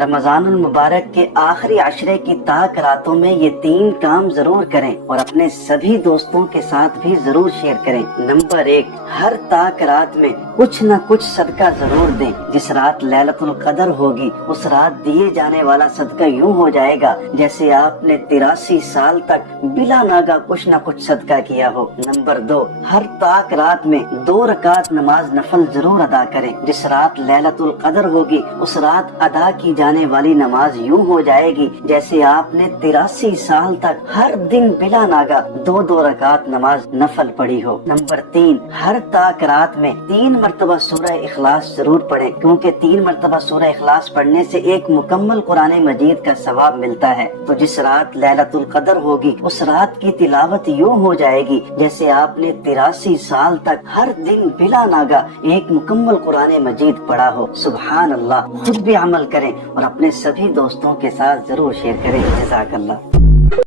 رمضان المبارک کے آخری عشرے کی تاک راتوں میں یہ 3 کام ضرور کریں اور اپنے سبھی دوستوں کے ساتھ بھی ضرور شیئر کریں۔ نمبر 1، ہر تاک رات میں کچھ نہ کچھ صدقہ ضرور دیں۔ جس رات لیلۃ القدر ہوگی اس رات دیے جانے والا صدقہ یوں ہو جائے گا جیسے آپ نے 83 سال تک بلا ناگا کچھ نہ کچھ صدقہ کیا ہو۔ نمبر 2، ہر تاک رات میں 2 رکعت نماز نفل ضرور ادا کریں۔ جس رات لیلۃ القدر ہوگی اس رات ادا کی جانے والی نماز یوں ہو جائے گی جیسے آپ نے 83 سال تک ہر دن بلا ناگا 2 رکعت نماز نفل پڑھی ہو۔ نمبر 3، ہر تاک رات میں 3 مرتبہ سورہ اخلاص ضرور پڑھیں، کیونکہ 3 مرتبہ سورہ اخلاص پڑھنے سے ایک مکمل قرآن مجید کا ثواب ملتا ہے۔ تو جس رات لیلۃ القدر ہوگی اس رات کی تلاوت یوں ہو جائے گی جیسے آپ نے 83 سال تک ہر دن بلا ناگا ایک مکمل قرآن مجید پڑھا ہو۔ سبحان اللہ، خود بھی عمل کریں اور اپنے سبھی دوستوں کے ساتھ ضرور شیئر کریں۔ جزاک اللہ۔